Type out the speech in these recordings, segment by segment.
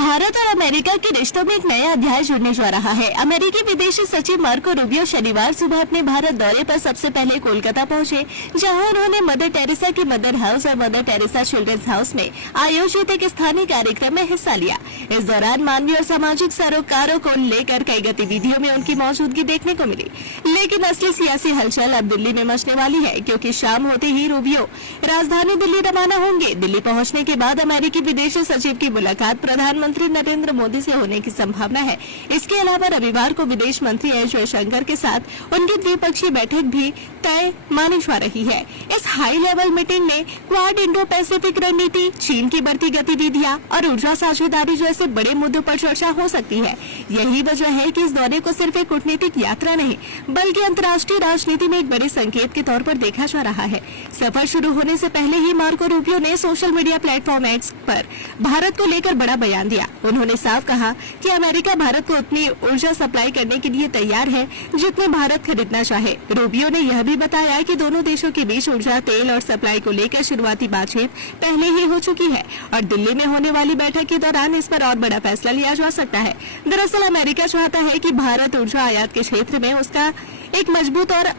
भारत और अमेरिका के रिश्तों में एक नया अध्याय जुड़ने जा रहा है। अमेरिकी विदेश सचिव मार्को रूबियो शनिवार सुबह अपने भारत दौरे पर सबसे पहले कोलकाता पहुंचे, जहां उन्होंने मदर टेरेसा की मदर हाउस और मदर टेरेसा चिल्ड्रंस हाउस में आयोजित एक स्थानीय कार्यक्रम में हिस्सा लिया। इस दौरान मानवीय और सामाजिक सरोकारों को लेकर कई गतिविधियों में उनकी मौजूदगी देखने को मिली। लेकिन असली सियासी हलचल अब दिल्ली में मचने वाली है, क्योंकि शाम होते ही रूबियो राजधानी दिल्ली रवाना होंगे। दिल्ली पहुंचने के बाद अमेरिकी विदेश सचिव की मुलाकात प्रधानमंत्री नरेंद्र मोदी से होने की संभावना है। इसके अलावा रविवार को विदेश मंत्री एस जयशंकर के साथ उनकी द्विपक्षीय बैठक भी तय मानी जा रही है। इस हाई लेवल मीटिंग में क्वाड इंडो पैसिफिक रणनीति, चीन की बढ़ती गतिविधियां और ऊर्जा साझेदारी जैसे बड़े मुद्दों पर चर्चा हो सकती है। यही वजह है कि इस दौरे को सिर्फ एक कूटनीतिक यात्रा नहीं, बल्कि अंतर्राष्ट्रीय राजनीति में एक बड़े संकेत के तौर पर देखा जा रहा है। सफर शुरू होने से पहले ही मार्को रूबियो ने सोशल मीडिया प्लेटफॉर्म एक्स पर भारत को लेकर बड़ा बयान दिया। उन्होंने साफ कहा कि अमेरिका भारत को उतनी ऊर्जा सप्लाई करने के लिए तैयार है जितने भारत खरीदना चाहे। रूबियो ने यह भी बताया कि दोनों देशों के बीच ऊर्जा, तेल और सप्लाई को लेकर शुरुआती बातचीत पहले ही हो चुकी है और दिल्ली में होने वाली बैठक के दौरान इस पर और बड़ा फैसला लिया जा सकता है। दरअसल अमेरिका चाहता है कि भारत ऊर्जा आयात के क्षेत्र में उसका एक मजबूत और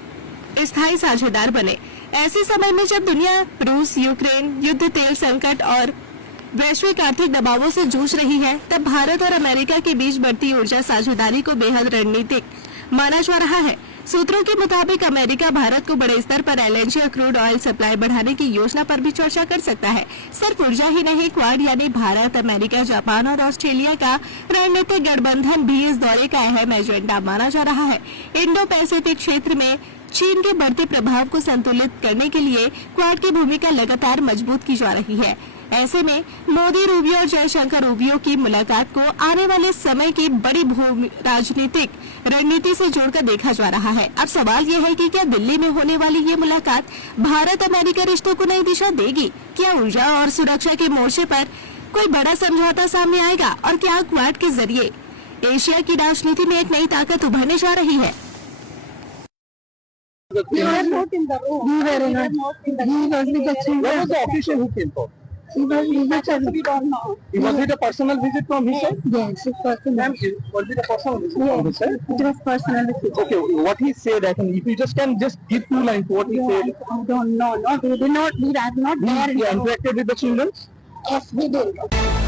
स्थायी साझेदार बने। ऐसे समय में जब दुनिया रूस यूक्रेन युद्ध, तेल संकट और वैश्विक आर्थिक दबावों से जूझ रही है, तब भारत और अमेरिका के बीच बढ़ती ऊर्जा साझेदारी को बेहद रणनीतिक माना जा रहा है। सूत्रों के मुताबिक अमेरिका भारत को बड़े स्तर पर एलएनजी और क्रूड ऑयल सप्लाई बढ़ाने की योजना पर भी चर्चा कर सकता है। सिर्फ ऊर्जा ही नहीं, क्वाड यानी भारत, अमेरिका, जापान और ऑस्ट्रेलिया का रणनीतिक गठबंधन भी इस दौरे का अहम एजेंडा माना जा रहा है। इंडो पैसिफिक क्षेत्र में चीन के बढ़ते प्रभाव को संतुलित करने के लिए क्वाड की भूमिका लगातार मजबूत की जा रही है। ऐसे में मोदी, रूबियो और जयशंकर रूबियो की मुलाकात को आने वाले समय की बड़ी राजनीतिक रणनीति से जोड़कर देखा जा रहा है। अब सवाल ये है कि क्या दिल्ली में होने वाली ये मुलाकात भारत अमेरिका रिश्तों को नई दिशा देगी? क्या ऊर्जा और सुरक्षा के मोर्चे पर कोई बड़ा समझौता सामने आएगा? और क्या क्वाड के जरिए एशिया की राजनीति में एक नई ताकत उभरने जा रही है? We were not in the room. We were not in the room. What was the official who came for? He was visited. We don't know. Was it a personal visit from his side? Yes, it was personal. Ma'am, was it a personal visit from his side? It was personal visit. Okay, what he said, I think if you just can just give 2 lines what he said. I don't know. No, we did not. We are not there. He interacted with the children? Yes, we did.